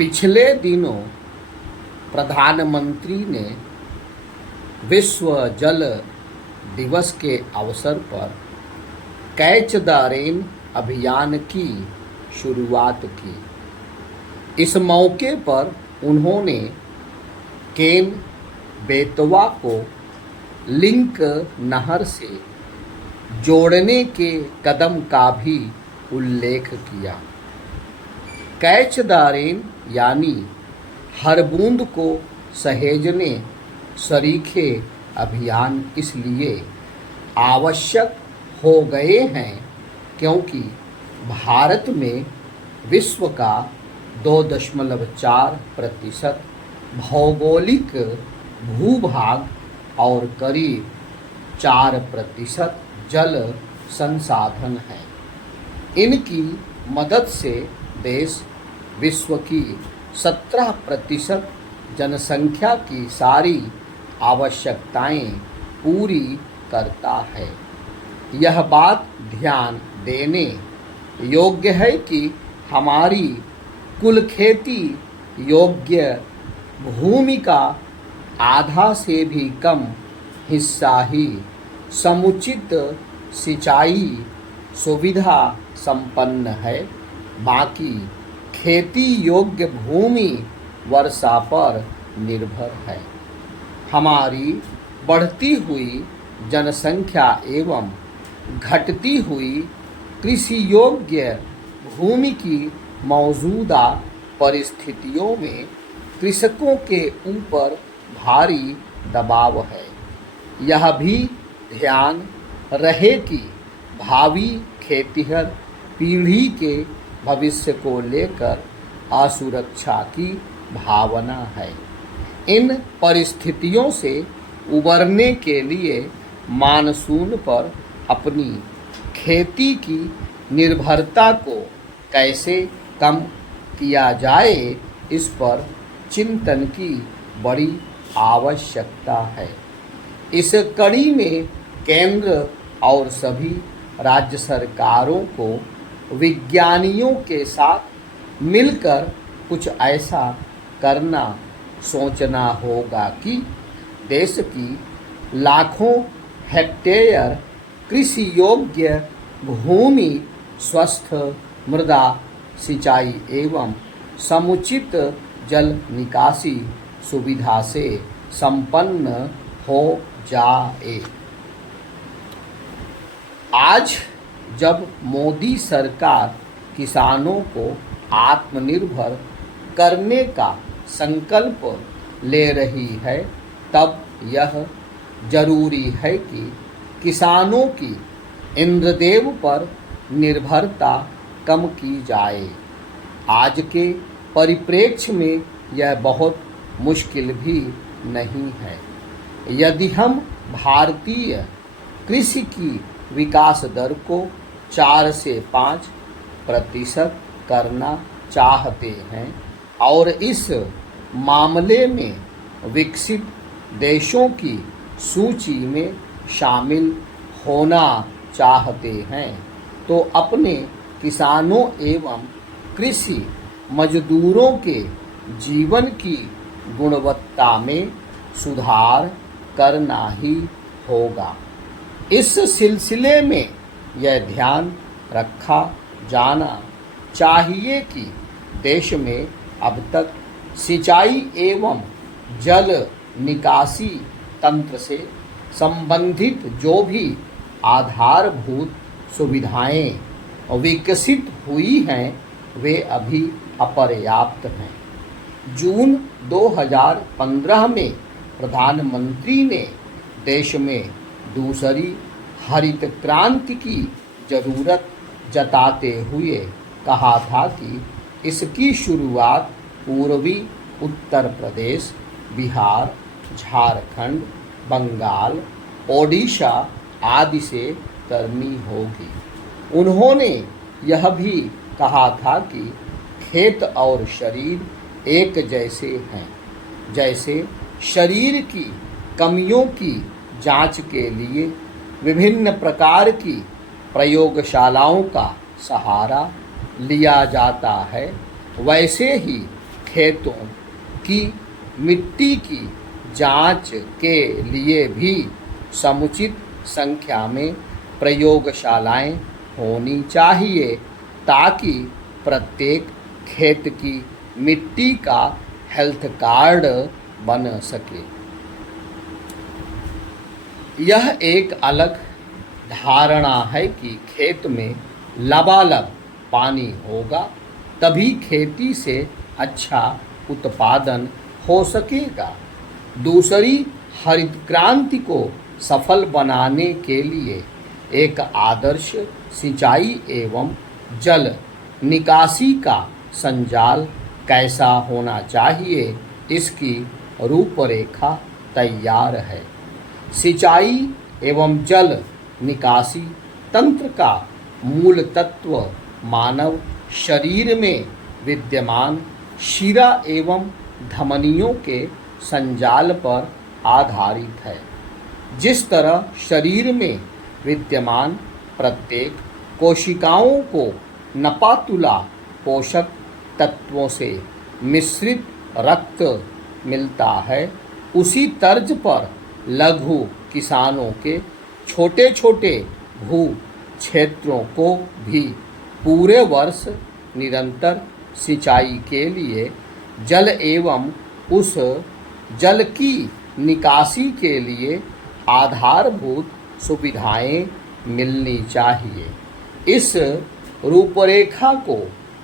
पिछले दिनों प्रधानमंत्री ने विश्व जल दिवस के अवसर पर कैच द रेन अभियान की शुरुआत की। इस मौके पर उन्होंने केन बेतवा को लिंक नहर से जोड़ने के कदम का भी उल्लेख किया। कैच द रेन यानी हर बूंद को सहेजने सरीखे अभियान इसलिए आवश्यक हो गए हैं क्योंकि भारत में विश्व का 2.4% भौगोलिक भूभाग और करीब 4% जल संसाधन है। इनकी मदद से देश विश्व की 17% जनसंख्या की सारी आवश्यकताएं पूरी करता है। यह बात ध्यान देने योग्य है कि हमारी कुल खेती योग्य भूमि का आधा से भी कम हिस्सा ही समुचित सिंचाई सुविधा संपन्न है। बाकी खेती योग्य भूमि वर्षा पर निर्भर है। हमारी बढ़ती हुई जनसंख्या एवं घटती हुई कृषि योग्य भूमि की मौजूदा परिस्थितियों में कृषकों के ऊपर भारी दबाव है। यह भी ध्यान रहे कि भावी खेतिहर पीढ़ी के भविष्य को लेकर असुरक्षा की भावना है। इन परिस्थितियों से उबरने के लिए मानसून पर अपनी खेती की निर्भरता को कैसे कम किया जाए, इस पर चिंतन की बड़ी आवश्यकता है। इस कड़ी में केंद्र और सभी राज्य सरकारों को विज्ञानियों के साथ मिलकर कुछ ऐसा करना सोचना होगा कि देश की लाखों हेक्टेयर कृषि योग्य भूमि स्वस्थ मृदा सिंचाई एवं समुचित जल निकासी सुविधा से संपन्न हो जाए। आज जब मोदी सरकार किसानों को आत्मनिर्भर करने का संकल्प ले रही है, तब यह जरूरी है कि किसानों की इंद्रदेव पर निर्भरता कम की जाए। आज के परिप्रेक्ष्य में यह बहुत मुश्किल भी नहीं है। यदि हम भारतीय कृषि की विकास दर को 4 से 5% करना चाहते हैं और इस मामले में विकसित देशों की सूची में शामिल होना चाहते हैं, तो अपने किसानों एवं कृषि मजदूरों के जीवन की गुणवत्ता में सुधार करना ही होगा। इस सिलसिले में यह ध्यान रखा जाना चाहिए कि देश में अब तक सिंचाई एवं जल निकासी तंत्र से संबंधित जो भी आधारभूत सुविधाएं विकसित हुई हैं, वे अभी अपर्याप्त हैं। जून 2015 में प्रधानमंत्री ने देश में दूसरी हरित क्रांति की जरूरत जताते हुए कहा था कि इसकी शुरुआत पूर्वी उत्तर प्रदेश, बिहार, झारखंड, बंगाल, ओडिशा आदि से करनी होगी। उन्होंने यह भी कहा था कि खेत और शरीर एक जैसे हैं। जैसे शरीर की कमियों की जांच के लिए विभिन्न प्रकार की प्रयोगशालाओं का सहारा लिया जाता है, वैसे ही खेतों की मिट्टी की जांच के लिए भी समुचित संख्या में प्रयोगशालाएं होनी चाहिए, ताकि प्रत्येक खेत की मिट्टी का हेल्थ कार्ड बन सके। यह एक अलग धारणा है कि खेत में लबालब पानी होगा तभी खेती से अच्छा उत्पादन हो सकेगा। दूसरी, हरित क्रांति को सफल बनाने के लिए एक आदर्श सिंचाई एवं जल निकासी का संजाल कैसा होना चाहिए, इसकी रूपरेखा तैयार है। सिंचाई एवं जल निकासी तंत्र का मूल तत्व मानव शरीर में विद्यमान शिरा एवं धमनियों के संजाल पर आधारित है। जिस तरह शरीर में विद्यमान प्रत्येक कोशिकाओं को नपातुला पोषक तत्वों से मिश्रित रक्त मिलता है, उसी तर्ज पर लघु किसानों के छोटे छोटे भू क्षेत्रों को भी पूरे वर्ष निरंतर सिंचाई के लिए जल एवं उस जल की निकासी के लिए आधारभूत सुविधाएं मिलनी चाहिए। इस रूपरेखा को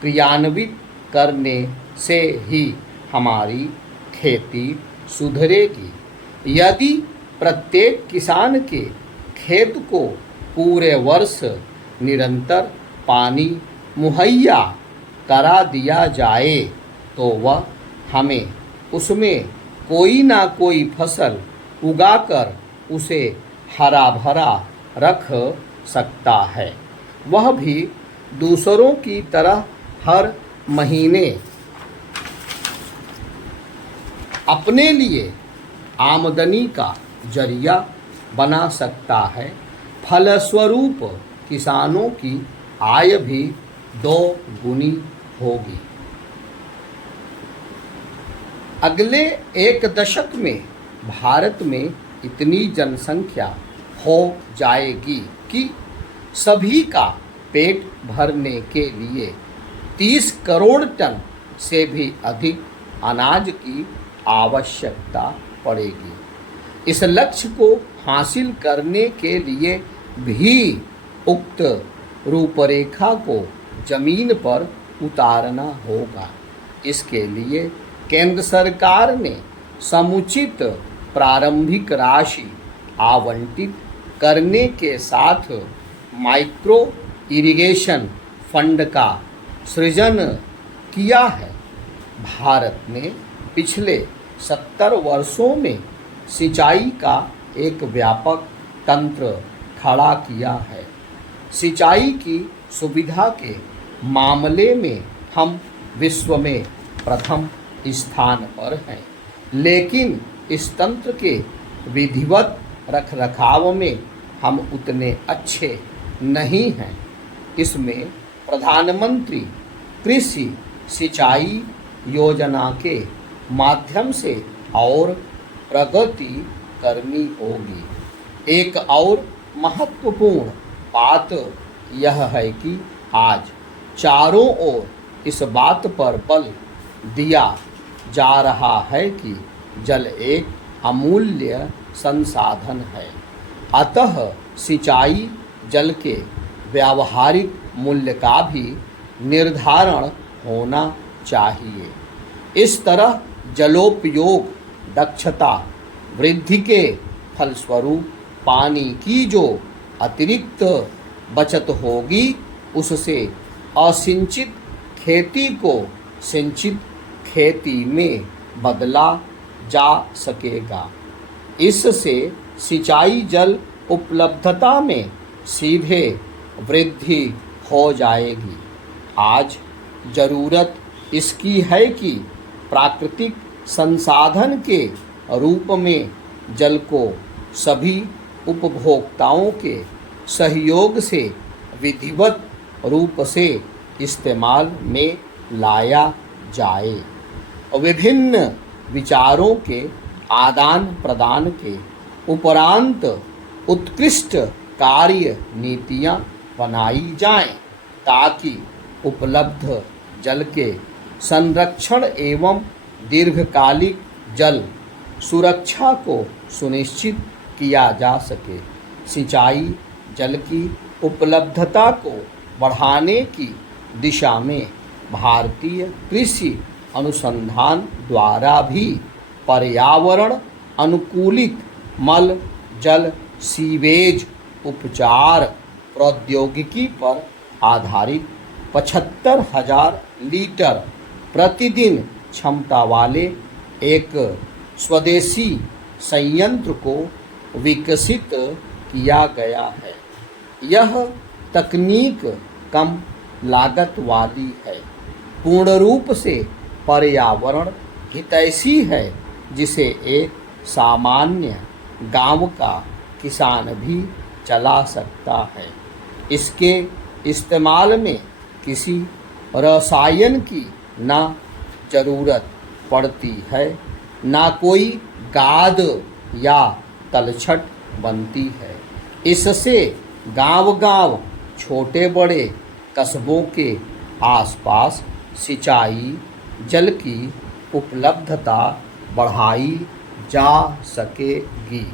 क्रियान्वित करने से ही हमारी खेती सुधरेगी। यदि प्रत्येक किसान के खेत को पूरे वर्ष निरंतर पानी मुहैया करा दिया जाए तो वह हमें उसमें कोई ना कोई फसल उगाकर उसे हरा भरा रख सकता है। वह भी दूसरों की तरह हर महीने अपने लिए आमदनी का जरिया बना सकता है। फलस्वरूप किसानों की आय भी 2 गुनी होगी। अगले 1 दशक में भारत में इतनी जनसंख्या हो जाएगी कि सभी का पेट भरने के लिए 30 करोड़ टन से भी अधिक अनाज की आवश्यकता पड़ेगी। इस लक्ष्य को हासिल करने के लिए भी उक्त रूपरेखा को जमीन पर उतारना होगा। इसके लिए केंद्र सरकार ने समुचित प्रारंभिक राशि आवंटित करने के साथ माइक्रो इरिगेशन फंड का सृजन किया है। भारत ने पिछले 70 वर्षों में सिंचाई का एक व्यापक तंत्र खड़ा किया है। सिंचाई की सुविधा के मामले में हम विश्व में प्रथम स्थान पर हैं, लेकिन इस तंत्र के विधिवत रखरखाव में हम उतने अच्छे नहीं हैं। इसमें प्रधानमंत्री कृषि सिंचाई योजना के माध्यम से और प्रगति करनी होगी। एक और महत्वपूर्ण बात यह है कि आज चारों ओर इस बात पर बल दिया जा रहा है कि जल एक अमूल्य संसाधन है, अतः सिंचाई जल के व्यावहारिक मूल्य का भी निर्धारण होना चाहिए। इस तरह जलोपयोग दक्षता वृद्धि के फलस्वरूप पानी की जो अतिरिक्त बचत होगी, उससे असिंचित खेती को सिंचित खेती में बदला जा सकेगा। इससे सिंचाई जल उपलब्धता में सीधे वृद्धि हो जाएगी। आज ज़रूरत इसकी है कि प्राकृतिक संसाधन के रूप में जल को सभी उपभोक्ताओं के सहयोग से विधिवत रूप से इस्तेमाल में लाया जाए। विभिन्न विचारों के आदान प्रदान के उपरांत उत्कृष्ट कार्य नीतियाँ बनाई जाएं, ताकि उपलब्ध जल के संरक्षण एवं दीर्घकालिक जल सुरक्षा को सुनिश्चित किया जा सके। सिंचाई जल की उपलब्धता को बढ़ाने की दिशा में भारतीय कृषि अनुसंधान द्वारा भी पर्यावरण अनुकूलित मल जल सीवेज उपचार प्रौद्योगिकी पर आधारित 75,000 लीटर प्रतिदिन क्षमता वाले एक स्वदेशी संयंत्र को विकसित किया गया है। यह तकनीक कम लागत वाली है, पूर्ण रूप से पर्यावरण हितैषी है, जिसे एक सामान्य गांव का किसान भी चला सकता है। इसके इस्तेमाल में किसी रसायन की न जरूरत पड़ती है, ना कोई गाद या तलछट बनती है। इससे गांव-गांव, छोटे बड़े कस्बों के आसपास सिंचाई जल की उपलब्धता बढ़ाई जा सकेगी।